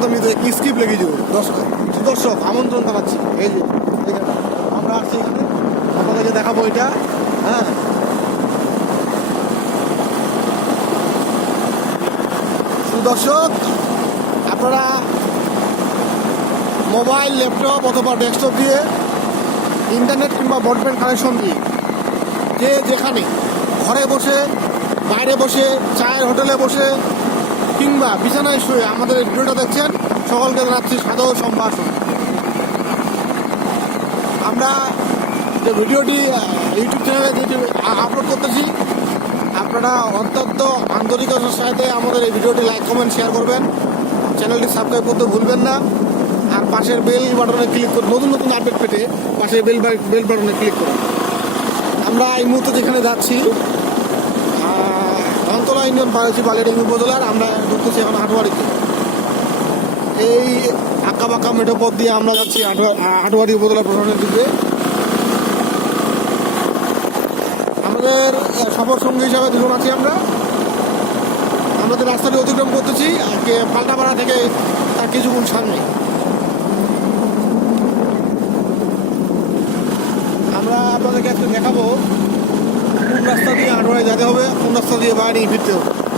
একদম নিতে স্কিপ লেগে যাব দর্শক দর্শক, আমন্ত্রণ জানাচ্ছি। এই যে আমরা আসছি এখানে। আপনাদেরকে দেখাবো এটা। হ্যাঁ। দর্শক আপনারা মোবাইল, ল্যাপটপ অথবা ডেস্কটপ দিয়ে ইন্টারনেট কিংবা ব্রডব্যান্ড কানেকশন দিয়ে যে যেখানে ঘরে বসে, বাইরে বসে, চায়ের হোটেলে বসে কিংবা বিছানায় শুয়ে আমাদের এই ভিডিওটা দেখছেন সকলকে জানাচ্ছি সাদর সম্ভাষণ। আমরা যে ভিডিওটি ইউটিউব চ্যানেলে যেটি আপলোড করতেছি, আপনারা অত্যন্ত আন্তরিকতার সাথে আমাদের এই ভিডিওটি লাইক কমেন্ট শেয়ার করবেন। চ্যানেলটি সাবস্ক্রাইব করতে ভুলবেন না। আর পাশের বেল বাটনে ক্লিক করে নতুন নতুন আপডেট পেতে পাশের বেল বেল বাটনে ক্লিক করুন। আমরা এই মুহূর্তে যেখানে যাচ্ছি আহ, ধনতলা ইউনিয়ন বাড়াচ্ছি বালিয়াডিং উপজেলার আমরা ঢুকতেছি এখন হাটুয়ারিতে এই আঁকা বাঁকা মেঠো পথ দিয়ে আমরা যাচ্ছি হাটুয়ারি উপজেলা প্রশাসনের দিকে। আমাদের সফর সঙ্গী হিসাবে দুজন আছি আমরা। আমাদের রাস্তাটি অতিক্রম করতেছি পাল্টাপাড়া থেকে তার কিছুক্ষণ সামনে আমরা আপনাদেরকে আজকে দেখাবো কোন রাস্তা দিয়ে আটোয়ায় যেতে হবে কোন রাস্তা দিয়ে বাড়ি ফিরতে হবে।